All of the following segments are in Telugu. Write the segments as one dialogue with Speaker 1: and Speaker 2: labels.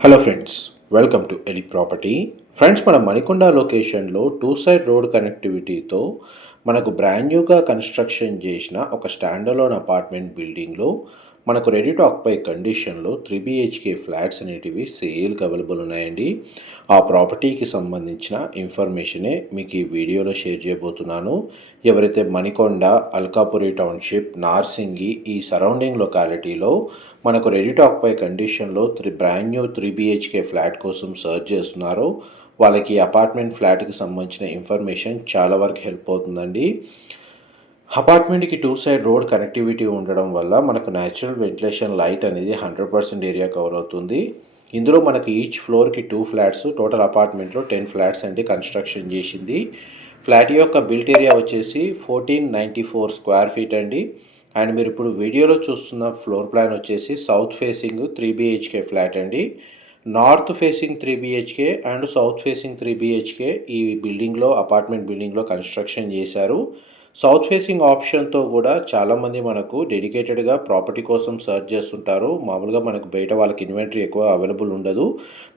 Speaker 1: Hello friends welcome to Eli property friends మన మణికొండ లొకేషన్లో టూ సైడ్ రోడ్ కనెక్టివిటీతో మనకు బ్రాండ్ న్యూగా కన్స్ట్రక్షన్ చేసిన ఒక స్టాండలోన్ అపార్ట్మెంట్ బిల్డింగ్లో మనకు రెడీ టాక్ పై కండిషన్లో త్రీ బిహెచ్కే ఫ్లాట్స్ అనేటివి సేల్కి అవైలబుల్ ఉన్నాయండి. ఆ ప్రాపర్టీకి సంబంధించిన ఇన్ఫర్మేషనే మీకు ఈ వీడియోలో షేర్ చేయబోతున్నాను. ఎవరైతే మణికొండ అల్కాపురి టౌన్షిప్ నార్సింగి ఈ సరౌండింగ్ లొకాలిటీలో మనకు రెడీ టాక్ పై కండిషన్లో three brand new three BHK flat కోసం సర్చ్ చేస్తున్నారో వాళ్ళకి అపార్ట్మెంట్ ఫ్లాట్కి సంబంధించిన ఇన్ఫర్మేషన్ చాలా వరకు హెల్ప్ అవుతుందండి. అపార్ట్మెంట్కి టూ సైడ్ రోడ్ కనెక్టివిటీ ఉండడం వల్ల మనకు న్యాచురల్ వెంటిలేషన్ లైట్ అనేది హండ్రెడ్ పర్సెంట్ ఏరియా కవర్ అవుతుంది. ఇందులో మనకి ఈచ్ ఫ్లోర్కి టూ ఫ్లాట్స్ టోటల్ అపార్ట్మెంట్లో టెన్ ఫ్లాట్స్ అండి కన్స్ట్రక్షన్ చేసింది. ఫ్లాట్ యొక్క బిల్ట్ ఏరియా వచ్చేసి fourteen ninety four square feet అండి. అండ్ మీరు ఇప్పుడు వీడియోలో చూస్తున్న ఫ్లోర్ ప్లాన్ వచ్చేసి south facing three BHK flat అండి. North facing three BHK and south facing three BHK ఈ బిల్డింగ్లో అపార్ట్మెంట్ బిల్డింగ్లో కన్స్ట్రక్షన్ చేశారు. సౌత్ ఫేసింగ్ ఆప్షన్తో కూడా చాలామంది మనకు డెడికేటెడ్గా ప్రాపర్టీ కోసం సర్చ్ చేస్తుంటారు. మామూలుగా మనకు బయట వాళ్ళకి ఇన్వెంటరీ ఎక్కువ అవైలబుల్ ఉండదు.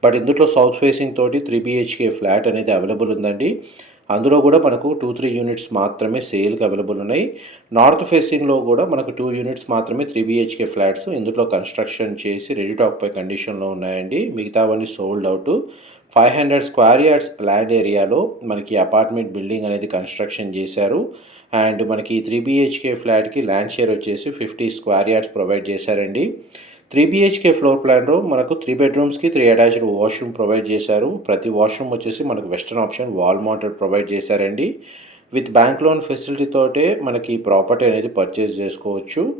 Speaker 1: బట్ ఇందులో సౌత్ ఫేసింగ్ తోటి త్రీ బిహెచ్కే ఫ్లాట్ అనేది అవైలబుల్ ఉందండి. అందులో కూడా మనకు టూ త్రీ యూనిట్స్ మాత్రమే సేల్కి అవైలబుల్ ఉన్నాయి. నార్త్ ఫేసింగ్లో కూడా మనకు టూ యూనిట్స్ మాత్రమే త్రీ బిహెచ్కే ఫ్లాట్స్ ఇందులో కన్స్ట్రక్షన్ చేసి రెడీ టాక్ పై కండిషన్లో ఉన్నాయండి. మిగతావన్నీ sold out. Five hundred square yards land ఏరియాలో మనకి అపార్ట్మెంట్ బిల్డింగ్ అనేది కన్స్ట్రక్షన్ చేశారు. అండ్ మనకి త్రీ బిహెచ్కే ఫ్లాట్కి ల్యాండ్ షేర్ వచ్చేసి ఫిఫ్టీ స్క్వేర్ యార్డ్స్ ప్రొవైడ్ చేశారండి. త్రీ బిహెచ్కే ఫ్లోర్ ప్లాన్లో మనకు త్రీ బెడ్రూమ్స్కి త్రీ అటాచ్డ్ వాష్రూమ్ ప్రొవైడ్ చేశారు. ప్రతి వాష్రూమ్ వచ్చేసి మనకు western option wall mounted provide చేశారండి. విత్ బ్యాంక్ లోన్ ఫెసిలిటీతోటే మనకి ప్రాపర్టీ అనేది పర్చేస్ చేసుకోవచ్చు.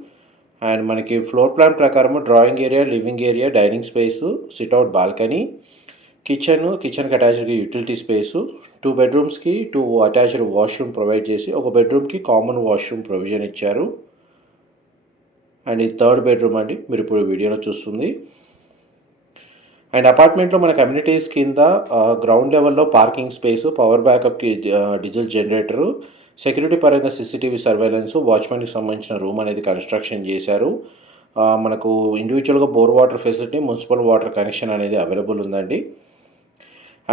Speaker 1: అండ్ మనకి ఫ్లోర్ ప్లాన్ ప్రకారం drawing area living area dining space sit out balcony kitchen కిచెన్కి అటాచ్డ్గా యూటిలిటీ స్పేసు టూ బెడ్రూమ్స్కి టూ అటాచ్డ్ వాష్రూమ్ ప్రొవైడ్ చేసి ఒక బెడ్రూమ్కి కామన్ వాష్రూమ్ ప్రొవిజన్ ఇచ్చారు. అండ్ ఇది థర్డ్ బెడ్రూమ్ అండి మీరు ఇప్పుడు వీడియోలో చూస్తుంది. అండ్ అపార్ట్మెంట్లో మన కమ్యూనిటీస్ కింద గ్రౌండ్ లెవెల్లో పార్కింగ్ స్పేస్ పవర్ బ్యాకప్కి డీజిల్ జనరేటరు సెక్యూరిటీ పరంగా సీసీటీవీ సర్వేలెన్స్ వాచ్మెన్కి సంబంధించిన రూమ్ అనేది కన్స్ట్రక్షన్ చేశారు. మనకు ఇండివిజువల్గా bore water facility municipal water connection అనేది అవైలబుల్ ఉందండి.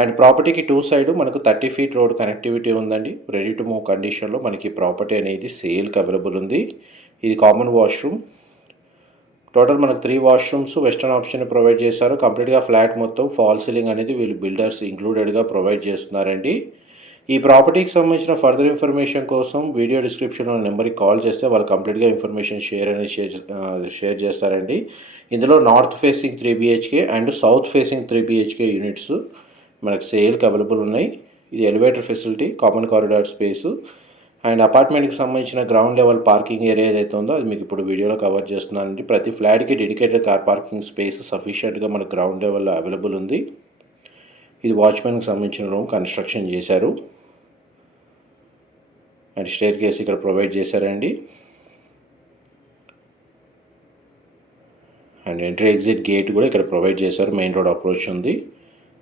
Speaker 1: అండ్ ప్రాపర్టీకి టూ సైడ్ మనకు థర్టీ ఫీట్ రోడ్ కనెక్టివిటీ ఉందండి. రెడీ టు మూవ్ కండిషన్లో మనకి ప్రాపర్టీ అనేది సేల్కి అవైలబుల్ ఉంది. ఇది కామన్ వాష్రూమ్ టోటల్ మనకు three washrooms western option provide చేశారు. కంప్లీట్గా ఫ్లాట్ మొత్తం ఫాల్ సీలింగ్ అనేది వీళ్ళు బిల్డర్స్ ఇంక్లూడెడ్గా ప్రొవైడ్ చేస్తున్నారండి. ఈ ప్రాపర్టీకి సంబంధించిన ఫర్దర్ ఇన్ఫర్మేషన్ కోసం వీడియో డిస్క్రిప్షన్లో నెంబర్కి కాల్ చేస్తే వాళ్ళు కంప్లీట్గా ఇన్ఫర్మేషన్ షేర్ అనేది షేర్ షేర్ చేస్తారండి. ఇందులో north facing three BHK and south facing three BHK units మనకు సేల్కి అవైలబుల్ ఉన్నాయి. ఇది elevator facility common corridor space and అపార్ట్మెంట్కి సంబంధించిన గ్రౌండ్ లెవెల్ పార్కింగ్ ఏరియా ఏదైతే ఉందో అది మీకు ఇప్పుడు వీడియోలో కవర్ చేస్తున్నానండి. ప్రతి ఫ్లాట్కి డెడికేటెడ్ కార్ పార్కింగ్ స్పేస్ సఫిషియెంట్గా మనకు గ్రౌండ్ లెవెల్లో అవైలబుల్ ఉంది. ఇది వాచ్మెన్కి సంబంధించిన రూమ్ కన్స్ట్రక్షన్ చేశారు. అండ్ స్టేర్ కేసు ఇక్కడ ప్రొవైడ్ చేశారండి. అండ్ ఎంట్రీ ఎగ్జిట్ గేట్ కూడా ఇక్కడ ప్రొవైడ్ చేశారు. మెయిన్ రోడ్ అప్రోచ్ ఉంది.